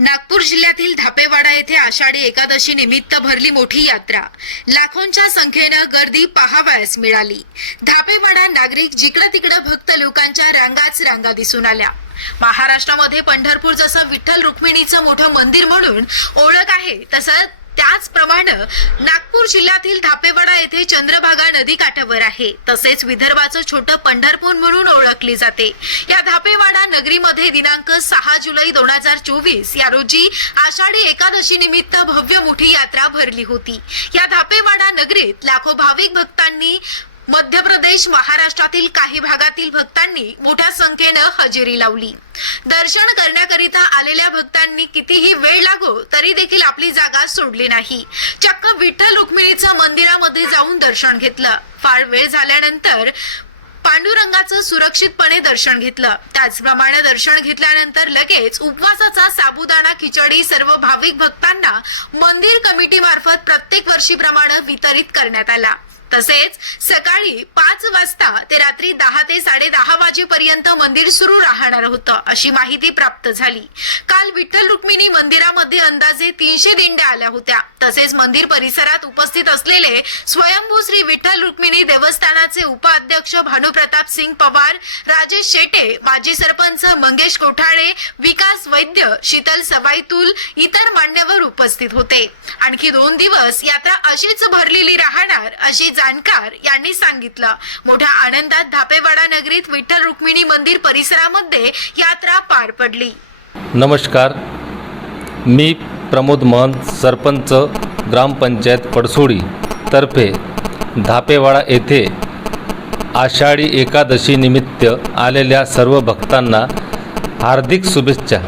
नागपूर जिल्ह्यातील धापेवाडा येथे आषाढी एकादशी निमित्त भरली मोठी यात्रा. लाखोंच्या संख्येनं गर्दी पाहावयास मिळाली. धापेवाडा नागरिक जिकडं तिकडं भक्त लोकांच्या रांगाच रांगा दिसून आल्या. महाराष्ट्रामध्ये पंढरपूर जसं विठ्ठल रुक्मिणीचं मोठं मंदिर म्हणून ओळख आहे तसं त्याचप्रमाणे नागपूर जिल्ह्यातील धापेवाडा येथे चंद्रभागा नदी काठावर आहे. तसेच विदर्भाचं छोटं पंढरपूर म्हणून ओळखली जाते. या धापेवाडा नगरीमध्ये दिनांक सहा जुलै दोन हजार चोवीस या रोजी आषाढी एकादशी निमित्त भव्य मोठी यात्रा भरली होती. या धापेवाडा नगरीत लाखो भाविक भक्तांनी मध्य प्रदेश महाराष्ट्रातील काही भागातील भक्तांनी मोठ्या संख्येनं हजेरी लावली. दर्शन करण्याकरिता आलेल्या भक्तांनी कितीही वेळ लागो तरी देखील आपली जागा सोडली नाही. चक्क विठ्ठल रुक्मिणीचं मंदिरामध्ये जाऊन दर्शन घेतलं. फार वेळ झाल्यानंतर पांडुरंगाचं सुरक्षितपणे दर्शन घेतलं. त्याचप्रमाणे दर्शन घेतल्यानंतर लगेच उपवासाचा साबुदाणा खिचडी सर्व भाविक भक्तांना मंदिर कमिटी मार्फत प्रत्येक वर्षीप्रमाणे वितरित करण्यात आला. तसेच सकाळी वाजता ते रात्री दहा ते साडे दहा वाजेपर्यंत मंदिर सुरू राहणार होतं अशी माहिती प्राप्त झाली. काल विठ्ठल रुक्मिणी मंदिरामध्ये अंदाजे तीनशे दिंड्या आल्या होत्या. तसेच मंदिर परिसरात उपस्थित असलेले स्वयंभू श्री विठ्ठल रुक्मिणी देवस्थानाचे उपाध्यक्ष भानुप्रताप सिंग पवार राजेश शेटे माजी सरपंच मंगेश कोठाळे विकास वैद्य शीतल सवाईतुल इतर मान्यवर उपस्थित होते. आणखी दोन दिवस यात्रा अशीच भरलेली राहणार अशी जाणकार यांनी सांगितलं. मोठ्या आनंदात धापेवाडा नगरीत विठ्ठल रुक्मिणी मंदिर परिसरामध्ये यात्रा पार पडली. नमस्कार. मी प्रमोद महंत सरपंच ग्रामपंचायत पडसोडी तर्फे धापेवाडा येथे आषाढी एकादशी निमित्त आलेल्या सर्व भक्तांना हार्दिक शुभेच्छा.